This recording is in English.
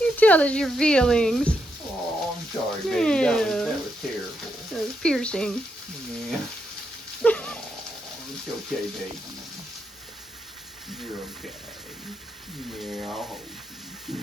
You tell us your feelings. Oh, I'm sorry, baby. That was terrible. That was piercing. Yeah. Oh, it's okay, baby. You're okay. Yeah, I'll hold you.